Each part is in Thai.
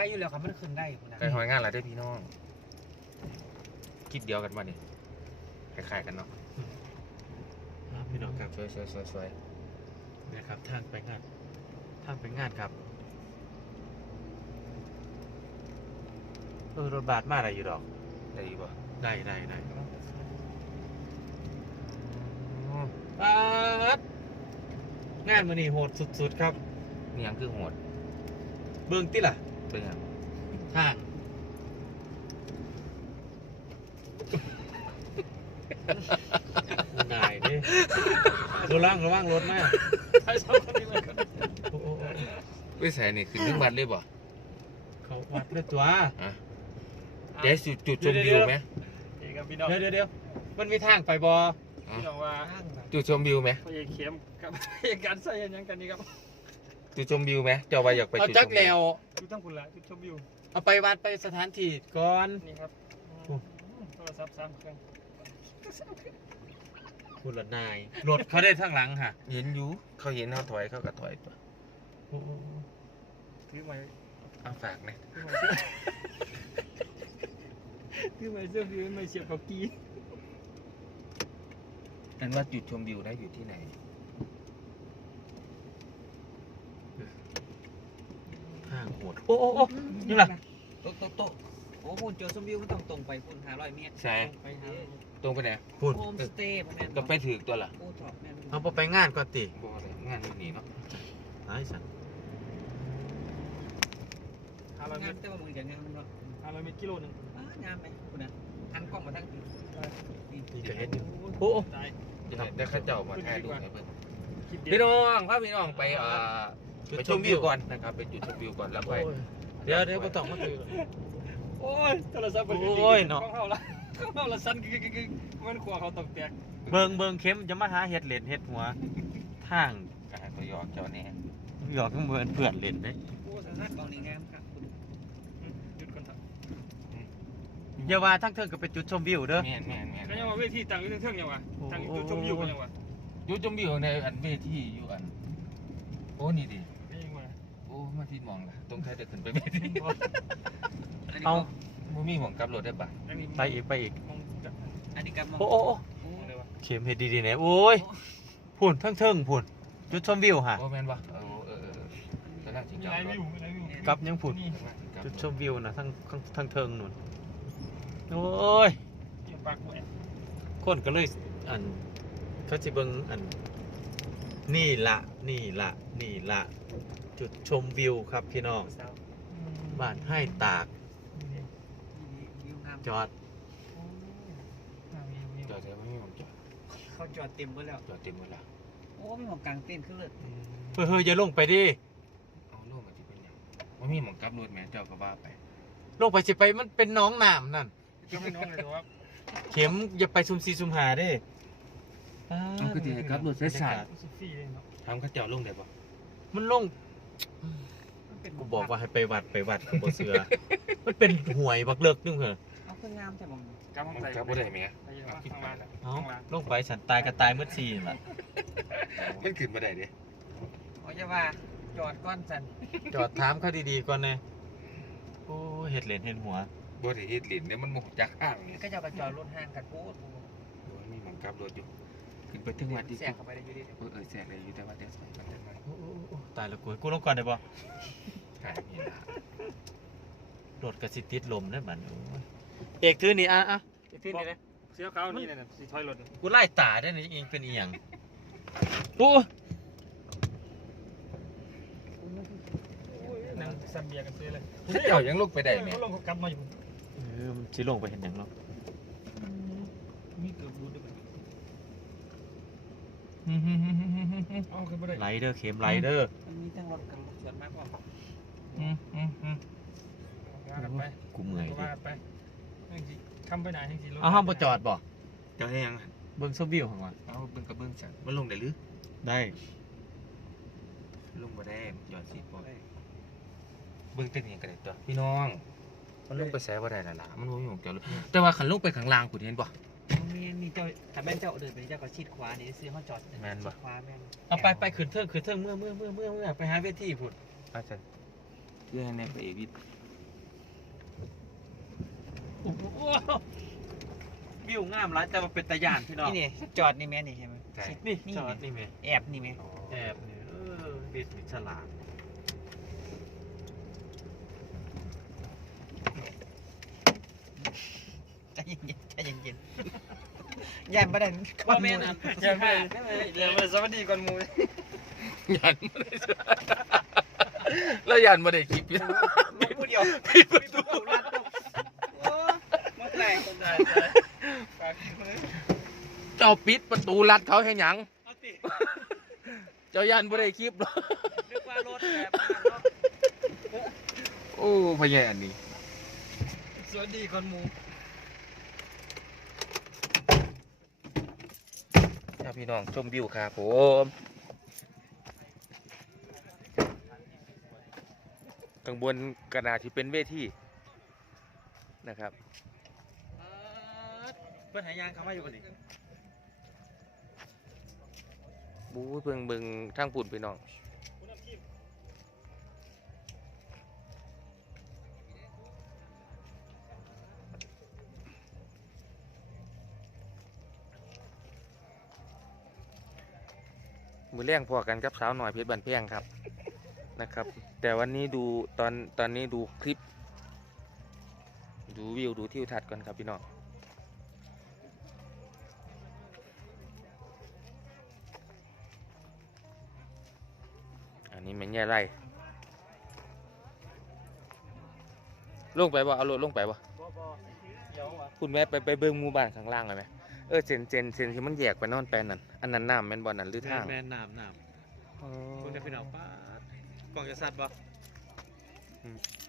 รอยู่แล้วครับมันขึ้นได้คุณนะไปหอยงานอะไรได้อพี่น้อง คิดเดียวกันป่ะนี่คล้ายๆกันเนาะครับพี่น้องครับสวยสวยสวยสวยเนี่ยครับทางไปงานทางไปงานครับเออรถบาสมาอะไรอยู่ดอก ได้ดีป่ะได้ได้ได้อืมบาสงานมือนี่โหดสุดๆครับนี่ยังคือโหด เบื้องติล่ะ เป็นยังทางนายดิระวังระวังรถมากใช่ชอบคนนี้เลยครับโอ้โอ้โอ้ไปใส่นี่ขึ้นเครื่องวัดเลยป่ะเขาวัดด้วยตัวอะเดี๋ยวจุดจุดชมวิวไหมนี่ครับพี่น้องเดี๋ยวเดี๋ยวเดี๋ยวมันมีทางไปบออะพี่น้องว่าจุดชมวิวไหมพยายเข็มกับพยาการใส่ยังกันนี่ครับจุดชมวิวไหมเจ้าไปอยากไปเอาจุดชจักมวิแล้ว จุดตั้งคุณละจุดชมวิวเอาไปวัดไปสถานที่ก่อน นี่ครับโอ้ โทรศัพท์สามเครื่องคุณละนายรถเขาได้ทางหลังค่ะเห็นอยู่เขาเห็นเขาถอยเขาก็ถอยตัวโอ้โอ้โอ้ถือไม้เอาฝากนะถือไม้เสื้อถือไม้เสื้อวิวไม่เสียบกับกีนั่นว่าจุดชมวิวได้อยู่ที่ไหน ทางโหดโอ้โอ้โอ้นี่ล่ะโต๊ะโต๊ะโต๊ะโอ้คุณเจอสมวิวมันต้องตรงไปคุณหาร้อยเมตรใช่ไปหาตรงไปไหนพูดโฮมสเตย์พ่อแม่นก็ไปถือตัวละโอ้ถอดแม่นเอาไปงานก่อนติบอกเลยงานอยู่นี่เนาะนายสันห้าร้อยเมงานตรแต่ว่ามือกับงานมันว่าห้าร้อยเมตรกิโลหนึ่งอ่างานไปคุณนะหันกล้องมาทางอื่นนี่นี่ก็เห็นอยู่ โอ้โอ้ ตาย เดี๋ยวได้ข้าเจ้ามาถ่ายรูปให้เพิ่นคิดเดีพี่ยวน้องพาพี่น้องไปเอ่อ ไปชมวิวก่อนนะครับไปจุดชมวิวก่อนแล้วไปโอ้ยเดี๋ยวเดี๋ยวบ่ต้องมาตื่น โอ้ยโทรศัพท์โอ้ยเนาะเข้าละเข้าละสั้นกึกกึกกึกมันขวาเขาตกแตกเบิงเบิงเข้มจะมาหาเห็ดเหรียญเห็ดหัวทางกายตัวยอกเจ้านี่หยอกเหมือนเพื่อนเล่นเด้โอ้สถานกองนี้งามครับคุณหยุดก่อนเถอะอย่าว่าทั้งเทิงก็เป็นจุดชมวิวเด้อแม่นแม่นแม่นก็ยังว่าเวทีตั้งอยู่เทิงๆยังวะตั้งอยู่จุดชมวิวกันยังวะอยู่ชมวิวในอันเวทีอยู่อันโอ้นี่ดินี่ยังวะโอ้ มาที่มองละตรงใครเด็กขึ้นไปเวทีอันนี้เอาก็บ่มีหมองกลับรถได้ปะอันนี้ไปอีกไปอีกมองจากอันนี้กับมองโอ้โอ้โอ้โอ้มองเลยวะเข้มเห็ดดีๆเนี่ยโอ้ยพุ่นทั้งเทิงพุ่นจุดชมวิวฮะโอ้แม่นปะเออเออเออจะน่าจริงมีจังไลฟ์รวิถวมีไลฟ์วิวกลับยังพุ่นนี่จุดชมวิวนะทั้งทั้งทั้งเทิงนู่นโอ้ยเกี่ยวปากกูแอบคนก็เลยอันเขาสิเบิงอัน นี่ละนี่ละนี่ละจุดชมวิวครับพี่น้องสาวบ้านให้ตากนี่วิวงามจอดจอดแต่ไม่มีหมองจอดเขาจอดเต็มหมดแล้วจอดเต็มหมดละโอ้มีหมองกลางเต้นขึ้นเลยเฮ้ยเฮ้ยอย่าลงไปดิเอาโลกมาที่เป็นหยังว่ามีหมองกลับรถแม่เจ้าก็ว่าไปลงไปสิไปมันเป็นหน้องน้ำนั่นจะไม่น้องเลยแต่ว่าเข็มอย่าไปซุมซีซุมหาเด้อ่า มันคือที่ให้กลับรถใช้สายสุดฟรีเลยเนาะทำข้าเจ้าลงได้ปะมันลงมันเป็นกูบอกว่าให้ไปวัดไปวัดกับบ่เสือ มันเป็นหวยบักเลิกนึงเหรอเอาคืองามแต่มองกำลังมันใส่กลับบ่ได้ไหมไปยังวะข้างล่างเอ้าข้างล่างลงไปฉันตายก็ตายเมื่อซีนล่ะมันขึ้นบ่ได้เด้โอ้ยอย่าว่าจอดก้อนสันจอดถามเขาดีๆก่อนแน่โอ้เห็ดเหรนเห็ดหัวบ่ได้เฮ็ดหลินเนี่ยมันบ่ฮู้จักห้างเนี่ยก็จะเอาไปจอดรถห้างกันโอ้โหโอ้ยมีหมองกลับรถอยู่ ขึ้นไปถึงวัดดีแสกเข้าไปได้อยู่ดีเออเออแสกเลยอยู่แต่ว่าเดี๋ยวใส่มันจะมาโอ้โอ้โอ้ตายแล้วกูกูลงก่อนได้ปะขายมีละรถกระสิติดลมนั่นมันโอ้ยเอกถือนี่อะอะเอกถือนี่เลยเสียขาวนี่เนี่ยสีถอยรถกูไล่ตาได้นี่เองเป็นอีหยังโอ้ยนั่งซัมเบียกันซื้อเลยข้าเจ้ายังลงไปได้ไหม เขาลงเขากลับมาอยู่ เออมันสิลงไปเห็นหยังเนาะ มีเกือบบูดด้วย เอาขึ้นมาได้ไลเดอร์เข็มไลเดอร์มันมีทั้งรถกับรถสวนมากกว่าว่ากันไปกูเมื่อยดิว่ากันไปยังสิคำไปไหนยังสิเอาห้ามบ่จอดบ่เจ้าให้ยังเบิ่งซบวิวของมันเอาเบิ่งกับเบิ่งจังมันลงได้หรือได้ลงบ่ได้หยอดสิบ่เบิ่งตึกนี่ก็ได้ตัวพี่น้องมันลงไปแซ่บ่ได้ล่ะล่ะมันบ่มีหมองจอดรถแต่ว่าคันลงไปข้างล่างคุณเห็นบ่ มีมีเจ้าถ้าแม่นเจ้าเดินไปเจ้าก็ชิดขวานี่ซื้อห้องจอดแม่นบ่ ชิดขวาแม่นเอาไปไปขึ้นเทิงขึ้นเทิงเมื่อเมื่อเมื่อเมื่อเมื่อไปหาเวทีพุ่นอาจารย์เพื่อให้แน่ไปเอวิทวิวงามร้ายแต่ว่าเป็นตะยานพี่น้องนี่นี่จอดนี่แม่นี่ใช่ไหมใช่นี่นี่จอดนี่ไหมแอบนี่แม่แอบนี่เออบิดนี่ฉลาด ใจเย็นๆใจเย็นๆยันประเด็นว่าแม่นอะอย่าไปอย่าไปสวัสดีก่อนหมูยันบ่ได้แล้วยันบ่ได้คลิปอยู่มุกเดียวปิดประตูโอ้มุกไหนได้ฝากมือเจ้าปิดประตูลัดเขาให้หยังเอาติเจ้ายันบ่ได้คลิปหรอกนึกว่ารถแบบนั้นเนาะโอ้พะแย่อันนี้สวัสดีก่อนหมู ครับพี่น้องชมวิวครับผมข้างบนกระดาษที่เป็นเวทีนะครับเพิ่นหายางเข้ามาอยู่บ่นี่บูเบิ่งเบิ่งทางปุ่นพี่น้อง มือแรงพอกันกับสาวหน่อยเพชรบันเพียงครับนะครับ แต่วันนี้ดูตอนตอนนี้ดูคลิป ดูวิวดูทิวทัศน์ก่อนครับพี่น้องอันนี้มันแย่ไรลงไปบ่เอารถลงไปบ่บ่บ่เดี๋ยวอะคุณแม่ไปไปเบิ่งหมู่บ้านข้างล่างเลยไหม เออเซนเซนเซนที่มันแยกไปนอนไปนั่นอันนั้นน้ำแม่นบ่นั่นหรือทางแม่นน้ำน้ำอ๋อคุณจะพี่น้องป้าดกล่องจะสัตว์บ่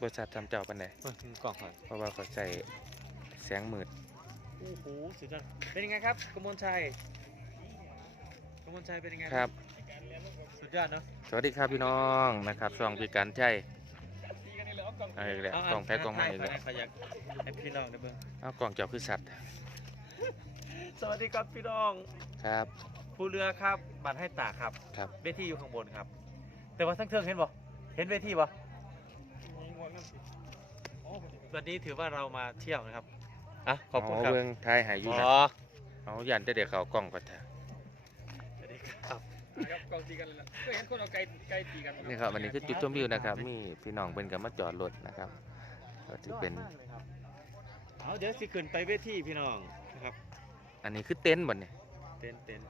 บริษัททำเจ้าปันใดเออกล่องก่อนเพราะว่าเขาใส่แสงมืดโอ้โหสุดยอดเป็นยังไงครับกมลชัยกมลชัยเป็นยังไงครับ สุดยอดเนาะ สวัสดีครับพี่น้องนะครับช่องพิการใช่ดีกันนี่เลยเอากล่องเอาอีกแล้วกล่องแพ้กล่องมาอีกแล้วขออยากให้พี่น้องได้เบิ่งเอากล่องเจ้าคือสัตว์ สวัสดีครับพี่น้องครับ ผู้เรือครับบัตรให้ตากครับครับ เวทีอยู่ข้างบนครับ แต่ว่าทั้งเทิงเห็นบ่เห็นเวทีบ่มีงวงน้ำสิโอ้พอดีวันนี้ถือว่าเรามาเที่ยวนะครับอะขอบคุณอ๋อครับเบิ่งทายหายอยู่อ๋นะอเอายันแต่เดี๋ยวเขาเอากล่องก่อนเถอะสวัสดีครับครับกล่องตีกันเลยล่ะก็เห็นคนเอาไก่ไก่ตีกันนี่ครับวันนี้คือจุดชมวิวนะครับ มีพี่น้องเป็นกับมาจอดรถนะครับก็จะเป็นยอดมากเลยครับเอาเดี๋ยวสิขึ้นไปเวทีพี่น้องนะครับ อันนี้คือเต็นท์บ่เนี่ยเต้นเต้น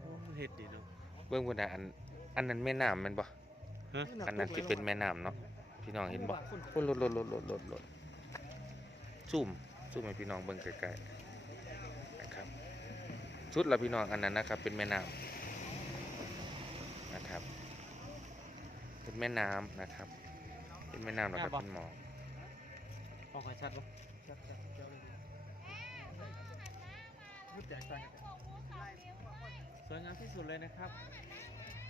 โอ้เฮ็ดดีเนาะ เบิ่งบนน่ะอันอันนั้นแม่น้ำแมันบ่ฮะ อันนั้นที่เป็นแม่น้ำเนาะพี่น้องเห็นบ่โอ้รถรถรถรถรถรถซูมซูมให้พี่น้องเบิ่งใกล้ๆนะครับ สุดละพี่น้องอันนั้นนะครับ เป็นแม่น้ำนะครับ เป็นแม่น้ำนะครับ เป็นแม่น้ำแล้วก็เป็นหมอก ออกให้ชัดบ่ รูปแตกต่างกันสวยงามที่สุดเลยนะครับ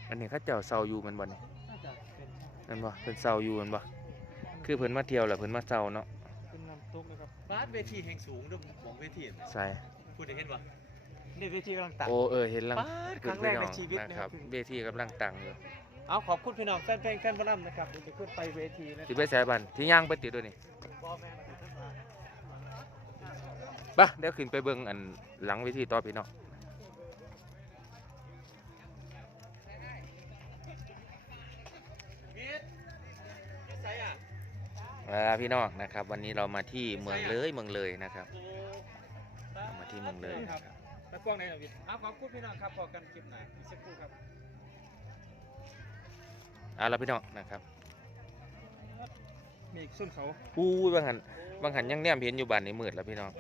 อันนี้เขาเจ้าเซาอยู่แมันบ่เนี่ยน่าจะเป็นแมันบ่เป็นเซาอยู่แมันบ่คือเพิ่นมาเที่ยวแหละเพิ่นมาเซาเนาะเป็นน้ำตกนะครับบ้านเวทีแห่งสูงเด้วยของเวทีน่ะใช่พูดได้เห็นบ่นี่เวทีกำลังตัดโอ้เออเห็นลังบ้านครั้งแรกในชีวิตนะนะคครัรับบเวทีกำลังตั้งอยู่เอาขอบคุณพี่น้องแฟนเพลงแฟนบอลลัมนะครับเดี๋ยวจะขึ้นไปเวทีนะคสิรับไปสายบันที่ย่างไปติดด้วยนี่ บอแมนขึ้นมาปะเดี๋ยวขึ้นไปเบิ่งอันหลังเวทีต่อพี่น้องมิดมิดไซอะอ่าพี่น้องนะครับ วันนี้เรามาที่เมืองเลยเมืองเลยนะครับโอ้เรามาที่เมืองเลยครับตะกล้องไหนนะพี่เอาขอบคุณพี่น้องครับพอกันคลิปหน้าอีกสักครู่ครับเอาละพี่น้องนะครับมีอีกส้นเขาอู้ยบางหันบางหันยังแนมเห็นอยู่บ้านนี้มืดแล้วพี่น้อง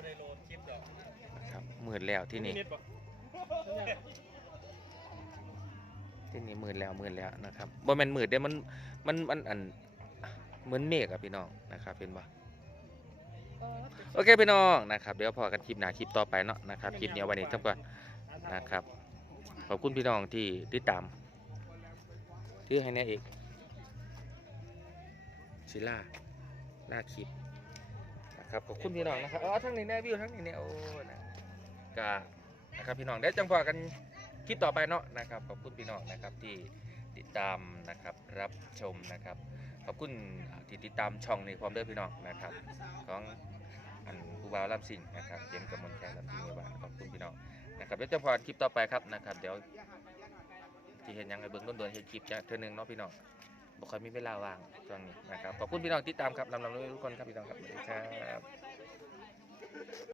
มืดแล้วที่นี่มีเน็ตปะที่นี่มืดแล้วมืดแล้วนะครับบ่แม่นมืดเด้มันมันมันอันเหมือนเมฆอะพี่น้องนะครับเป็นบ่โอเคพี่น้องนะครับเดี๋ยวพอกันคลิปหน้าคลิปต่อไปเนาะนะครับคลิปนี้เอาไวันนี้จังก่อนนะครับขอบคุณพี่น้องที่ติดตามที่ให้แน่เอกศิลาล่าคลิปนะครับขอบคุณพี่น้องนะครับอ๋อทั้งนี้แน่วิวทั้งนี้เนี่ยโอ้นะ กะนะครับพี่น้องเดี๋ยวจังพอกันคลิปต่อไปเนาะนะครับขอบคุณพี่น้องนะครับที่ติดตามนะครับรับชมนะครับขอบคุณที่ติดตามช่องนี้พร้อมเด้อพี่น้องนะครับ ของผู้บ่าวลำสิงนะครับเจมส์กับมนแคลำสิงหมู่บ้านขอบคุณพี่น้องนะครับเดี๋ยวจะพอคลิปต่อไปครับนะครับ เดี๋ยวที่เห็นยังไงเบิ่งต้นๆเห็นคลิปจะเทื่อหนึ่งเนาะพี่น้องบ่ค่อยมีเวลาว่างช่วงนี้นะครับขอบคุณพี่น้องที่ตามครับลำลำทุกคนครับพี่น้องครับสวัสดีครับ